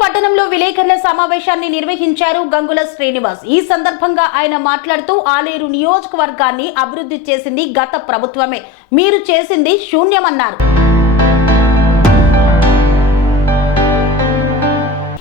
పట్టణంలో విలేకరుల సమావేశాన్ని నిర్వహించారు గంగుల శ్రీనివాస్. ఈ సందర్భంగా ఆయన మాట్లాడుతూ ఆలేరు నియోజకవర్గాన్ని అభివృద్ధి చేసింది గత ప్రభుత్వమే, మీరు చేసింది శూన్యమన్నారు.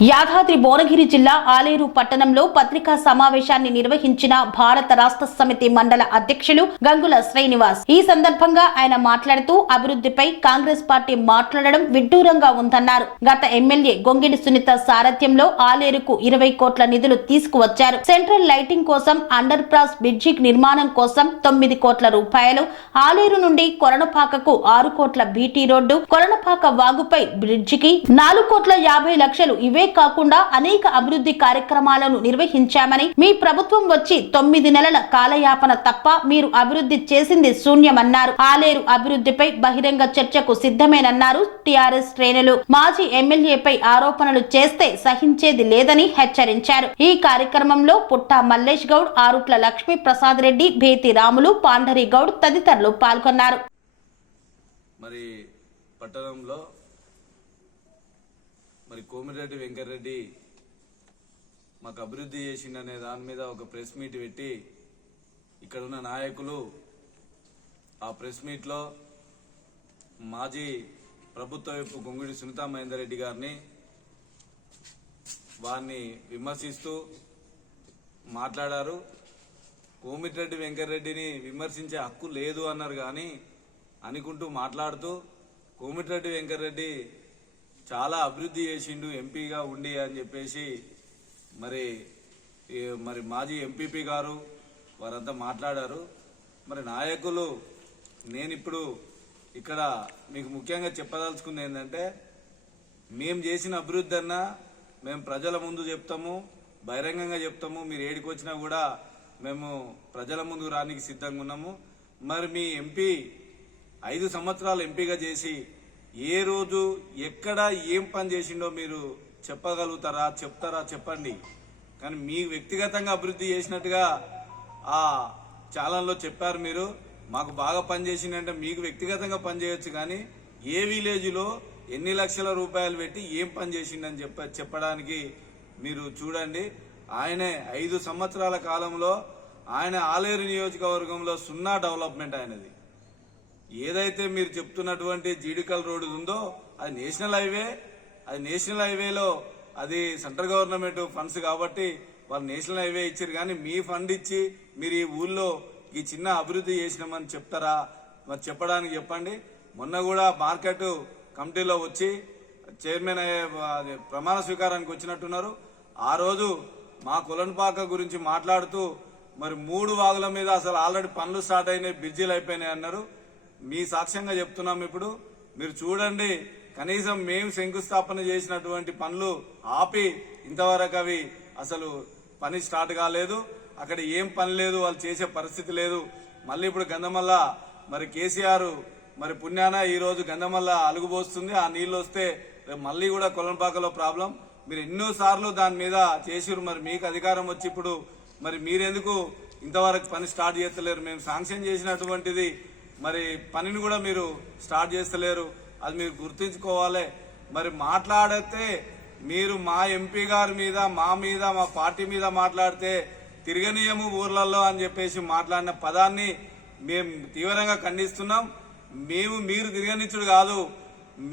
యాదాద్రి భువనగిరి జిల్లా ఆలేరు పట్టణంలో పత్రికా సమావేశాన్ని నిర్వహించిన భారత రాష్ట్ర సమితి మండల అధ్యక్షులు గంగుల శ్రీనివాస్. ఈ సందర్భంగా ఆయన మాట్లాడుతూ అభివృద్ధిపై కాంగ్రెస్ పార్టీ మాట్లాడడం విడ్డూరంగా ఉందన్నారు. గత ఎమ్మెల్యే గొంగిడి సునీత సారథ్యంలో ఆలేరుకు 20 కోట్ల నిధులు తీసుకువచ్చారు. సెంట్రల్ లైటింగ్ కోసం, అండర్ పాస్ బ్రిడ్జి నిర్మాణం కోసం 9 కోట్ల రూపాయలు, ఆలేరు నుండి కొరణపాకకు 6 కోట్ల బీటీ రోడ్డు, కొరణపాక వాగుపై బ్రిడ్జికి 4,50,00,000 ఇవే కాకుండా అనేక అభివృద్ధి కార్యక్రమాలను నిర్వహించామని, మీ ప్రభుత్వం వచ్చి 9 నెలల కాలయాపన తప్ప మీరు అభివృద్ధి చేసింది శూన్యమన్నారు. ఆలేరు అభివృద్ధిపై బహిరంగ చర్చకు సిద్ధమేనన్నారు. టీఆర్ఎస్ శ్రేణులు మాజీ ఎమ్మెల్యేపై ఆరోపణలు చేస్తే సహించేది లేదని హెచ్చరించారు. ఈ కార్యక్రమంలో పుట్టా మల్లేష్ గౌడ్, ఆరుట్ల లక్ష్మీ ప్రసాద్ రెడ్డి, భేతి రాములు, పాండరి గౌడ్ తదితరులు పాల్గొన్నారు. మరి పట్టణంలో కోమిరెడ్డి వెంకటరెడ్డి మాకు అభివృద్ధి చేసిందనే దాని మీద ఒక ప్రెస్ మీట్ పెట్టి ఇక్కడ ఉన్న నాయకులు ఆ ప్రెస్ మీట్లో మాజీ ప్రభుత్వ వైపు గొంగిడి సునీతా మహేందర్ రెడ్డి గారిని వారిని విమర్శిస్తూ మాట్లాడారు. కోమిరెడ్డి వెంకటరెడ్డిని విమర్శించే హక్కు లేదు అన్నారు. కానీ అనుకుంటూ మాట్లాడుతూ కోమిరెడ్డి వెంకటరెడ్డి చాలా అభివృద్ధి చేసిండు ఎంపీగా ఉండి అని చెప్పేసి మరి మాజీ ఎంపీపీ గారు వారంతా మాట్లాడారు. మరి నాయకులు నేనిప్పుడు ఇక్కడ మీకు ముఖ్యంగా చెప్పదలుచుకుంది ఏంటంటే, మేము చేసిన అభివృద్ధి అన్నా మేము ప్రజల ముందు చెప్తాము, బహిరంగంగా చెప్తాము. మీరు ఏడికి వచ్చినా కూడా మేము ప్రజల ముందుకు రానికి సిద్ధంగా ఉన్నాము. మరి మీ ఎంపీ 5 సంవత్సరాలు ఎంపీగా చేసి ఏ రోజు ఎక్కడ ఏం పని చేసిండో మీరు చెప్పగలుగుతారా? చెప్తారా? చెప్పండి. కానీ మీ వ్యక్తిగతంగా అభివృద్ధి చేసినట్టుగా ఆ ఛానల్లో చెప్పారు. మీరు మాకు బాగా పని చేసిందంటే మీకు వ్యక్తిగతంగా పని చేయొచ్చు, కానీ ఏ విలేజ్లో ఎన్ని లక్షల రూపాయలు పెట్టి ఏం పని చేసిండని చెప్పడానికి మీరు చూడండి. ఆయనే 5 సంవత్సరాల కాలంలో ఆయన ఆలేరు నియోజకవర్గంలో 0 డెవలప్మెంట్ ఆయనది. ఏదైతే మీరు చెప్తున్నటువంటి జీడికల్ రోడ్డు ఉందో అది నేషనల్ హైవే. అది నేషనల్ హైవేలో అది సెంట్రల్ గవర్నమెంట్ ఫండ్స్ కాబట్టి వాళ్ళు నేషనల్ హైవే ఇచ్చారు. కానీ మీ ఫండ్ ఇచ్చి మీరు ఈ ఊళ్ళో ఈ చిన్న అభివృద్ధి చేసినామని చెప్తారా? మరి చెప్పడానికి చెప్పండి. మొన్న కూడా మార్కెట్ కమిటీలో వచ్చి చైర్మన్ ప్రమాణ స్వీకారానికి వచ్చినట్టున్నారు. ఆ రోజు మా కొలన్పాక గురించి మాట్లాడుతూ మరి 3 వాగుల మీద అసలు ఆల్రెడీ పనులు స్టార్ట్ అయినాయి, బ్రిడ్జీలు అయిపోయినాయి అన్నారు. మీ సాక్ష్యంగా చెప్తున్నాం. ఇప్పుడు మీరు చూడండి, కనీసం మేము శంకుస్థాపన చేసినటువంటి పనులు ఆపి ఇంతవరకు అవి అసలు పని స్టార్ట్ కాలేదు. అక్కడ ఏం పని లేదు, వాళ్ళు చేసే పరిస్థితి లేదు. మళ్ళీ ఇప్పుడు గంధమల్ల మరి కేసీఆర్ మరి పుణ్యాన ఈ రోజు గంధమల్ల అలుగుపోస్తుంది. ఆ నీళ్లు వస్తే మళ్ళీ కూడా కొలంపాకలో ప్రాబ్లం. మీరు ఎన్నోసార్లు దాని మీద చేసిరు. మరి మీకు అధికారం వచ్చి ఇప్పుడు మరి మీరెందుకు ఇంతవరకు పని స్టార్ట్ చేస్తలేరు? మేము శాంక్షన్ చేసినటువంటిది మరి పనిని కూడా మీరు స్టార్ట్ చేస్తలేరు. అది మీరు గుర్తుంచుకోవాలి. మరి మాట్లాడితే మీరు మా ఎంపీ గారి మీద, మా మీద, మా పార్టీ మీద మాట్లాడితే తిరగనీయము ఊర్లలో అని చెప్పేసి మాట్లాడిన పదాన్ని మేము తీవ్రంగా ఖండిస్తున్నాం. మీరు తిరగనిచ్చుడు కాదు,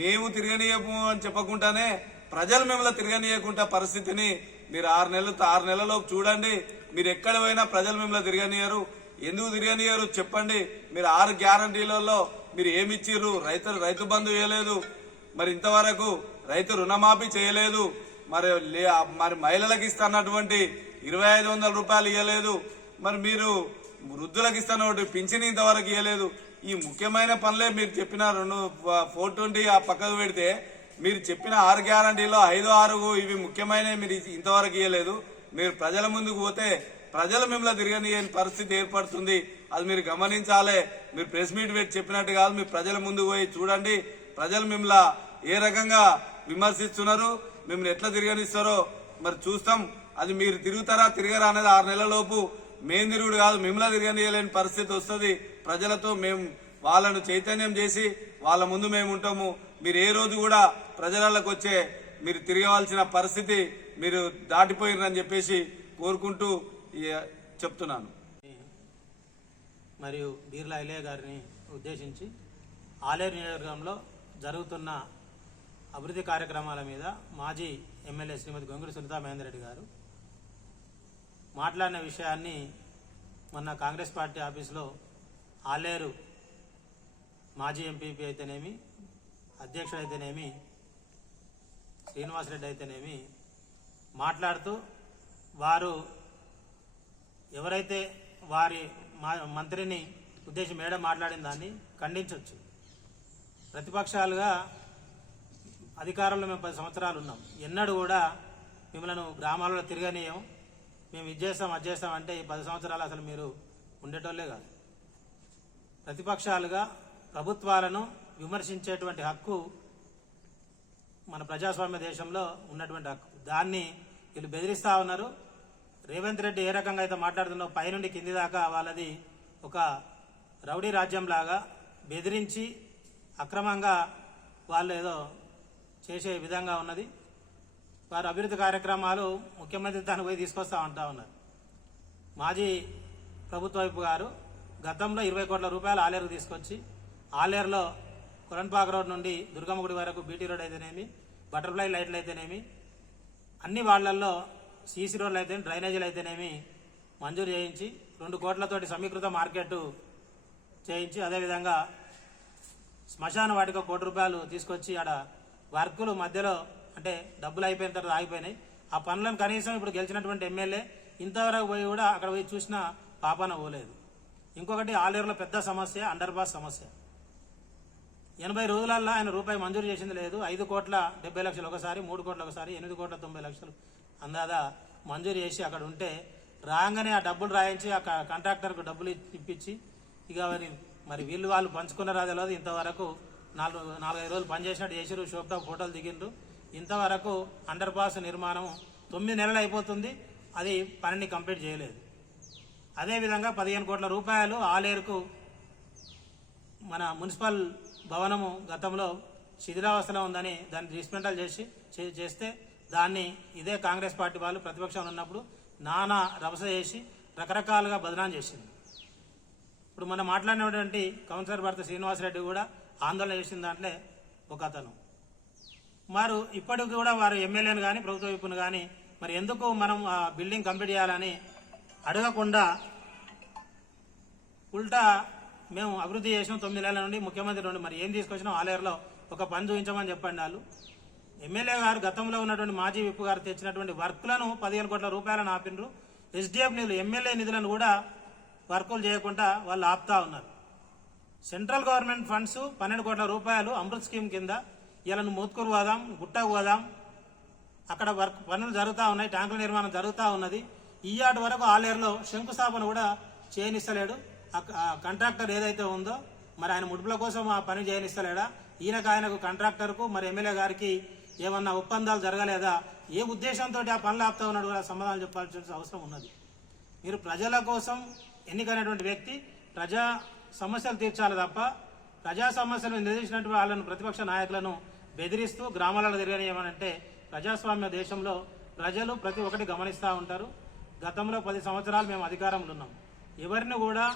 మేము తిరగనీయము అని చెప్పకుండానే ప్రజలు మిమ్మల్ని తిరగనీయకుండా పరిస్థితిని మీరు 6 నెలలోపు చూడండి. మీరు ఎక్కడ పోయినా ప్రజలు మిమ్మల్ని తిరగనీయరు. ఎందుకు తిరగనియరు చెప్పండి. మీరు 6 గ్యారంటీలలో మీరు ఏమిచ్చిర్రు? రైతు బంధు ఇవ్వలేదు, మరి ఇంతవరకు రైతు రుణమాఫీ చేయలేదు, మరి మహిళలకు ఇస్తున్నటువంటి 2,500 రూపాయలు ఇవ్వలేదు, మరి మీరు వృద్ధులకు ఇస్తున్న పింఛన్ ఇంతవరకు ఇవ్వలేదు. ఈ ముఖ్యమైన పనులే మీరు చెప్పిన 420 ఆ పక్కకు పెడితే మీరు చెప్పిన 6 గ్యారంటీలో 5, 6 ఇవి ముఖ్యమైనవి మీరు ఇంతవరకు ఇవ్వలేదు. మీరు ప్రజల ముందుకు పోతే ప్రజలు మిమ్మల్ని తిరగని పరిస్థితి ఏర్పడుతుంది. అది మీరు గమనించాలి. మీరు ప్రెస్ మీట్ పెట్టి చెప్పినట్టు కాదు, మీరు ప్రజల ముందుకు పోయి చూడండి. ప్రజలు మిమ్మల్ని ఏ రకంగా విమర్శిస్తున్నారు, మిమ్మల్ని ఎట్లా తిరగనిస్తారో మరి చూస్తాం. అది మీరు తిరుగుతారా తిరగరా అనేది 6 నెలలలోపు మేం తిరుగుడు కాదు, మిమ్మల్ని తిరగనియలేని పరిస్థితి వస్తుంది. ప్రజలతో మేము వాళ్ళను చైతన్యం చేసి వాళ్ళ ముందు మేము ఉంటాము. మీరు ఏ రోజు కూడా ప్రజలకు వచ్చే మీరు తిరగవలసిన పరిస్థితి మీరు దాటిపోయినని చెప్పేసి కోరుకుంటూ చెప్తున్నాను. మరియు బీర్లా ఎల్లయ్య గారిని ఉద్దేశించి ఆలేరు నియోజకవర్గంలో జరుగుతున్న అభివృద్ధి కార్యక్రమాల మీద మాజీ ఎమ్మెల్యే శ్రీమతి గొంగుడి సునీతా మహేందర్ రెడ్డి గారు మాట్లాడిన విషయాన్ని మొన్న కాంగ్రెస్ పార్టీ ఆఫీసులో ఆలేరు మాజీ ఎంపీపీ అయితేనేమి, అధ్యక్షుడు అయితేనేమి, శ్రీనివాసరెడ్డి అయితేనేమి మాట్లాడుతూ వారు ఎవరైతే వారి మంత్రిని ఉద్దేశించి మేడం మాట్లాడిన దాన్ని ఖండించవచ్చు. ప్రతిపక్షాలుగా అధికారంలో మేము 10 సంవత్సరాలు ఉన్నాం. ఎన్నడూ కూడా మిమ్మల్ని గ్రామాలలో తిరగనీయం, మేము ఇది చేస్తాం అది చేస్తాం అంటే ఈ 10 సంవత్సరాలు అసలు మీరు ఉండేటోళ్ళే కాదు. ప్రతిపక్షాలుగా ప్రభుత్వాలను విమర్శించేటువంటి హక్కు మన ప్రజాస్వామ్య దేశంలో ఉన్నటువంటి హక్కు. దాన్ని వీళ్ళు బెదిరిస్తూ ఉన్నారు. రేవంత్ రెడ్డి ఏ రకంగా అయితే మాట్లాడుతున్నారో పైనుండి కింది దాకా వాళ్ళది ఒక రౌడీ రాజ్యం లాగా బెదిరించి అక్రమంగా వాళ్ళు ఏదో చేసే విధంగా ఉన్నది. వారు అభివృద్ధి కార్యక్రమాలు ముఖ్యమంత్రి తను పోయి తీసుకొస్తా ఉంటా ఉన్నారు. మాజీ ప్రభుత్వ వైపు గారు గతంలో 20 కోట్ల రూపాయలు ఆలేరుకు తీసుకొచ్చి ఆలేరులో కొలన్పాక రోడ్ నుండి దుర్గమ్మ గుడి వరకు బీటీ రోడ్ అయితేనేమి, బటర్ఫ్లై లైట్లు అయితేనేమి, అన్ని వాళ్లల్లో సీసీ రోడ్లు అయితే డ్రైనేజీలు అయితేనేమి మంజూరు చేయించి 2 కోట్లతోటి సమీకృత మార్కెట్ చేయించి, అదేవిధంగా శ్మశాన వాటికి 1 కోటి రూపాయలు తీసుకొచ్చి ఆడ వర్కులు మధ్యలో అంటే డబ్బులు అయిపోయిన తర్వాత ఆగిపోయినాయి. ఆ పనులను కనీసం ఇప్పుడు గెలిచినటువంటి ఎమ్మెల్యే ఇంతవరకు పోయి కూడా అక్కడ పోయి చూసిన పాపన పోలేదు. ఇంకొకటి ఆలేరులో పెద్ద సమస్య అండర్ పాస్ సమస్య. 80 రోజులల్లో ఆయన రూపాయి మంజూరు చేసింది లేదు. 5 కోట్ల 70 లక్షలు ఒకసారి, 3 కోట్ల ఒకసారి, 8 కోట్ల 90 లక్షలు అందాదా మంజూరు చేసి అక్కడ ఉంటే రాగానే ఆ డబ్బులు రాయించి ఆ కాంట్రాక్టర్కు డబ్బులు ఇప్పించి ఇక మరి వీళ్ళు వాళ్ళు పంచుకున్నారా తెలియదు. ఇంతవరకు 4-5 రోజులు పనిచేసినట్టు చేసిరు, షోప్టా ఫోటోలు దిగిండ్రు. ఇంతవరకు అండర్ పాస్ నిర్మాణం 9 నెలలు అయిపోతుంది, అది పనిని కంప్లీట్ చేయలేదు. అదేవిధంగా 15 కోట్ల రూపాయలు ఆలేరుకు మన మున్సిపల్ భవనము గతంలో శిథిలావస్థలో ఉందని దాన్ని డిస్మెంటల్ చేస్తే దాన్ని ఇదే కాంగ్రెస్ పార్టీ వాళ్ళు ప్రతిపక్షంలో ఉన్నప్పుడు నానా రభస చేసి రకరకాలుగా బదనాం చేసింది. ఇప్పుడు మనం మాట్లాడినటువంటి కౌన్సిలర్ భర్త శ్రీనివాసరెడ్డి కూడా ఆందోళన చేసిన దాంట్లో ఒక అతను. వారు ఇప్పటికి కూడా వారు ఎమ్మెల్యేను కానీ ప్రభుత్వ వైపును కానీ మరి ఎందుకు మనం ఆ బిల్డింగ్ కంప్లీట్ చేయాలని అడగకుండా ఉల్టా మేము అభివృద్ధి చేసినాం 9 నెలల నుండి ముఖ్యమంత్రి నుండి మరి ఏం తీసుకొచ్చినాం ఆలేరులో ఒక పని చూపించమని చెప్పండి. వాళ్ళు ఎమ్మెల్యే గారు గతంలో ఉన్నటువంటి మాజీ విప్ గారు తెచ్చినటువంటి వర్క్లను 15 కోట్ల రూపాయలను ఆపినరు. ఎస్డిఎఫ్ నిధులు ఎమ్మెల్యే నిధులను కూడా వర్కులు చేయకుండా వాళ్ళు ఆపుతా ఉన్నారు. సెంట్రల్ గవర్నమెంట్ ఫండ్స్ 12 కోట్ల రూపాయలు అమృత్ స్కీమ్ కింద ఇలా మోత్కూరు పోదాం, గుట్టకు పోదాం, అక్కడ వర్క్ పనులు జరుగుతూ ఉన్నాయి, ట్యాంకుల నిర్మాణం జరుగుతూ ఉన్నది. ఈయాటి వరకు ఆలేరులో శంకుస్థాపన కూడా చేయనిస్తలేడు. కాంట్రాక్టర్ ఏదైతే ఉందో మరి ఆయన ముడుపుల కోసం ఆ పని చేయనిస్తలేడా? ఆయనకు కాంట్రాక్టర్కు మరి ఎమ్మెల్యే గారికి ఏమన్నా ఒప్పందాలు జరగలేదా? ఏ ఉద్దేశంతో ఆ పనులు ఆపుతా ఉన్నాడు కూడా సమాధానం చెప్పాల్సిన అవసరం ఉన్నది. మీరు ప్రజల కోసం ఎన్నికైనటువంటి వ్యక్తి ప్రజా సమస్యలు తీర్చాలి తప్ప ప్రజా సమస్యలు నిలదీసినటువంటి వాళ్ళను ప్రతిపక్ష నాయకులను బెదిరిస్తూ గ్రామాలలో తిరగనియమనంటే ప్రజాస్వామ్య దేశంలో ప్రజలు ప్రతి ఒక్కటి గమనిస్తూ ఉంటారు. గతంలో 10 సంవత్సరాలు మేము అధికారంలో ఉన్నాం. ఎవరిని కూడా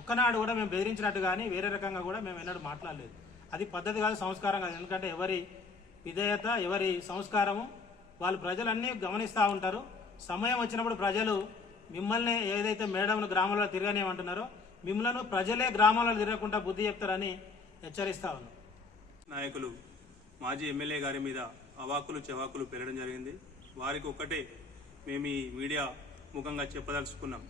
ఒక్కనాడు కూడా మేము బెదిరించినట్టు కానీ వేరే రకంగా కూడా మేము ఎన్నడూ మాట్లాడలేదు. అది పద్ధతి కాదు, సంస్కారం కాదు. ఎందుకంటే ఎవరి విధేయత, ఎవరి సంస్కారము వాళ్ళు ప్రజలన్నీ గమనిస్తూ ఉంటారు. సమయం వచ్చినప్పుడు ప్రజలు మిమ్మల్ని ఏదైతే మేడంను గ్రామాల్లో తిరగనేమంటున్నారో మిమ్మల్ని ప్రజలే గ్రామాల్లో తిరగకుండా బుద్ధి చెప్తారని హెచ్చరిస్తా ఉన్నాం. నాయకులు మాజీ ఎమ్మెల్యే గారి మీద అవాకులు చెవాకులు పెరగడం జరిగింది. వారికి ఒక్కటే మేము ఈ మీడియా ముఖంగా చెప్పదలుచుకున్నాం.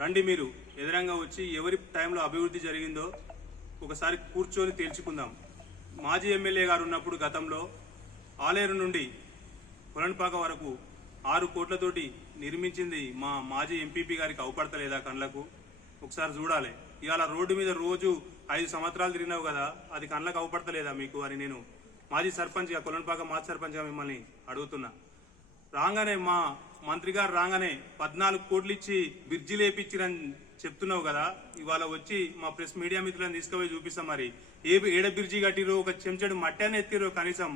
రండి, మీరు ఎదురంగా వచ్చి ఎవరి టైంలో అభివృద్ధి జరిగిందో ఒకసారి కూర్చొని తేల్చుకుందాం. మాజీ ఎమ్మెల్యే గారు ఉన్నప్పుడు గతంలో ఆలేరు నుండి కొలన్పాక వరకు 6 కోట్లతోటి నిర్మించింది మా మాజీ ఎంపీపీ గారికి అవపడతలేదా కళ్ళకు? ఒకసారి చూడాలి. ఇవాళ రోడ్డు మీద రోజు 5 సంవత్సరాలు తిరిగినావు కదా, అది కళ్ళకు అవపడతలేదా మీకు అని నేను మాజీ సర్పంచ్గా, కొలన్పాక మాజీ సర్పంచ్గా మిమ్మల్ని అడుగుతున్నా. రాగానే మా మంత్రి గారు రాగానే 14 కోట్లు ఇచ్చి బ్రిడ్జి లేపించిరని చెప్తున్నావు కదా, ఇవాళ వచ్చి మా ప్రెస్ మీడియా మిత్రులను తీసుకుపోయి చూపిస్తాం. మరి ఏడ బ్రిడ్జి కట్టిరో, ఒక చెంచడు మట్టాన్ని ఎత్తిరో కనీసం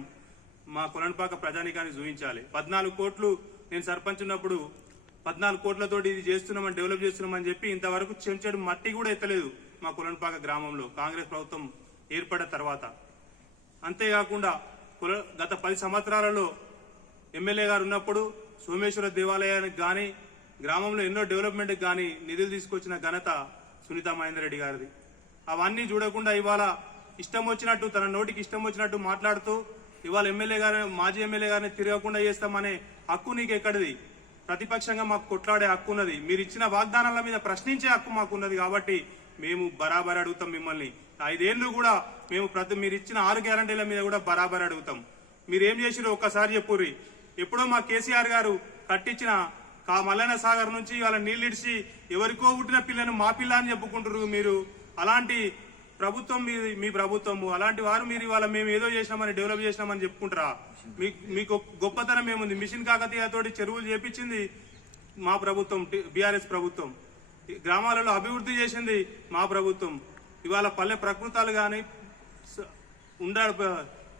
మా కొలన్పాక ప్రజానికాన్ని చూపించాలి. 14 కోట్లు నేను సర్పంచ్ ఉన్నప్పుడు 14 కోట్లతోటి ఇది చేస్తున్నామని డెవలప్ చేస్తున్నామని చెప్పి ఇంతవరకు చెంచాడు మట్టి కూడా ఎత్తలేదు మా కొలన్పాక గ్రామంలో కాంగ్రెస్ ప్రభుత్వం ఏర్పడిన తర్వాత. అంతేకాకుండా గత 10 సంవత్సరాలలో ఎమ్మెల్యే గారు ఉన్నప్పుడు సోమేశ్వర దేవాలయానికి కానీ గ్రామంలో ఎన్నో డెవలప్మెంట్కి కానీ నిధులు తీసుకొచ్చిన ఘనత సునీతా మహేందర్ రెడ్డి గారిది. అవన్నీ చూడకుండా ఇవాళ ఇష్టం వచ్చినట్టు తన నోటికి ఇష్టం వచ్చినట్టు మాట్లాడుతూ ఇవాళ ఎమ్మెల్యే గారు మాజీ ఎమ్మెల్యే గారిని తిరగకుండా చేస్తామనే హక్కు నీకు ఎక్కడిది? ప్రతిపక్షంగా మాకు కొట్లాడే హక్కు ఉన్నది. మీరు ఇచ్చిన వాగ్దానాల మీద ప్రశ్నించే హక్కు మాకున్నది. కాబట్టి మేము బరాబర్ అడుగుతాం మిమ్మల్ని. 5 ఏళ్లు కూడా మేము మీరు ఇచ్చిన 6 గ్యారంటీల మీద కూడా బరాబర్ అడుగుతాం. మీరేం చేసిరో ఒక్కసారి చెప్పుర్రి. ఎప్పుడో మా కేసీఆర్ గారు కట్టించిన మల్లన్న సాగర్ నుంచి ఇవాళ నీళ్ళిడిచి ఎవరికో పుట్టిన పిల్లను మా పిల్ల అని చెప్పుకుంటారు మీరు. అలాంటి ప్రభుత్వం మీ ప్రభుత్వము. అలాంటి వారు మీరు ఇవాళ మేము ఏదో చేసినామని డెవలప్ చేసినామని చెప్పుకుంటారా? మీకు గొప్పతనం ఏముంది? మిషన్ కాకతీయతోటి చెరువులు చేపించింది మా ప్రభుత్వం, బీఆర్ఎస్ ప్రభుత్వం. గ్రామాలలో అభివృద్ధి చేసింది మా ప్రభుత్వం. ఇవాళ పల్లె ప్రకృతాలు కానీ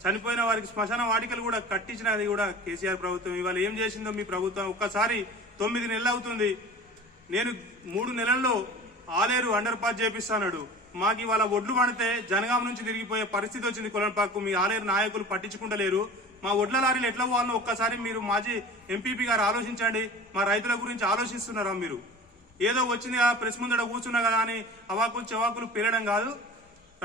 చనిపోయిన వారికి శ్మశాన వాటికలు కూడా కట్టించినది కూడా కేసీఆర్ ప్రభుత్వం. ఇవాళ ఏం చేసిందో మీ ప్రభుత్వం. ఒక్కసారి 9 నెలలు అవుతుంది. నేను 3 నెలల్లో ఆలేరు అండర్ పాస్ చేపిస్తాడు. మాకు ఇవాళ ఒడ్లు పడితే జనగాం నుంచి తిరిగిపోయే పరిస్థితి వచ్చింది కొలన్పాకు. మీ ఆలేరు నాయకులు పట్టించుకుంటలేరు. మా ఒడ్ల లారీలు ఎట్లా పోవాలో ఒక్కసారి మీరు మాజీ ఎంపీపీ గారు ఆలోచించండి. మా రైతుల గురించి ఆలోచిస్తున్నారా మీరు? ఏదో వచ్చింది కదా ప్రెస్ ముందడ కూర్చున్నా కదా అని అవాకులు చెవాకులు పేరడం కాదు.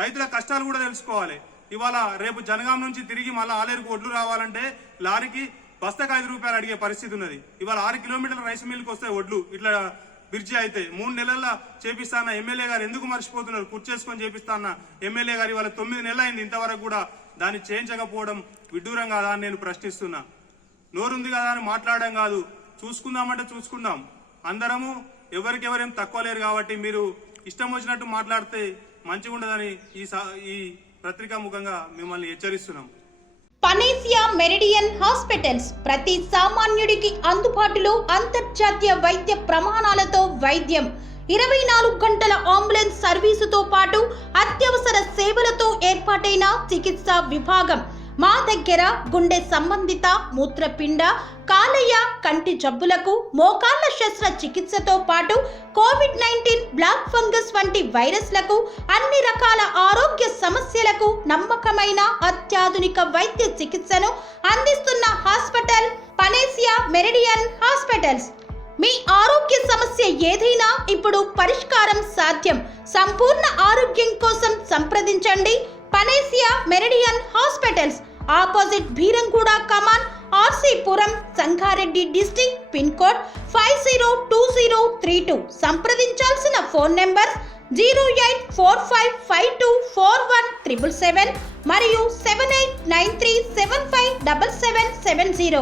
రైతుల కష్టాలు కూడా తెలుసుకోవాలి. ఇవాళ రేపు జనగాం నుంచి తిరిగి మళ్ళీ ఆలేరుకు ఒడ్లు రావాలంటే లారీకి బస్తకు 5 రూపాయలు అడిగే పరిస్థితి ఉన్నది. ఇవాళ 6 కిలోమీటర్ల రైస్ మిల్కి వస్తాయి ఒడ్లు. ఇట్లా బ్రిడ్జి అయితే 3 నెలల్లో చేపిస్తాన్న ఎమ్మెల్యే గారు ఎందుకు మర్చిపోతున్నారు? కూర్చేసుకొని చేపిస్తాన్న ఎమ్మెల్యే గారు ఇవాళ 9 నెలలు అయింది. ఇంతవరకు కూడా దాన్ని చేయించకపోవడం విడ్డూరం కాదా అని నేను ప్రశ్నిస్తున్నా. నోరుంది కదా అని మాట్లాడడం కాదు. చూసుకుందామంటే చూసుకుందాం. అందరము ఎవరికెవరేం తక్కువ లేరు. కాబట్టి మీరు ఇష్టం వచ్చినట్టు మాట్లాడితే మంచిగా ఉండదని ఈ పత్రికా ముఖంగా మిమ్మల్ని హెచ్చరిస్తున్నాం. పనేసియా మెరిడియన్ హాస్పిటల్స్ ప్రతి సామాన్యుడికి అందుబాటులో అంతర్జాతీయ వైద్య ప్రమాణాలతో వైద్యం, 24 గంటల అంబులెన్స్ సర్వీసుతో పాటు అత్యవసర సేవలతో ఏర్పాటైన చికిత్సా విభాగం. మా దగ్గర గుండె సంబంధిత, మూత్రపిండ, కాలేయ, కంటి జబ్బులకు, మోకాళ్ల శస్త్ర చికిత్సతో పాటు కోవిడ్-19, బ్లాక్ ఫంగస్ వంటి వైరస్లకు, అన్ని రకాల ఆరోగ్య సమస్యలకు నమ్మకమైన అత్యాధునిక వైద్య చికిత్సను అందిస్తున్న హాస్పిటల్ పనేసియా మెరిడియన్ హాస్పిటల్స్. మీ ఆరోగ్య సమస్య ఏదైనా ఇప్పుడు పరిష్కారం సాధ్యం. సంపూర్ణ ఆరోగ్యం కోసం సంప్రదించండి Panacea Meridian hospitals. Opposite Bheeramguda Kaman, RC Puram, Sangareddy district. Pin code 502032. సంప్రదించాల్సిన ఫోన్ నెంబర్ 0845524177 మరియు 7893757770.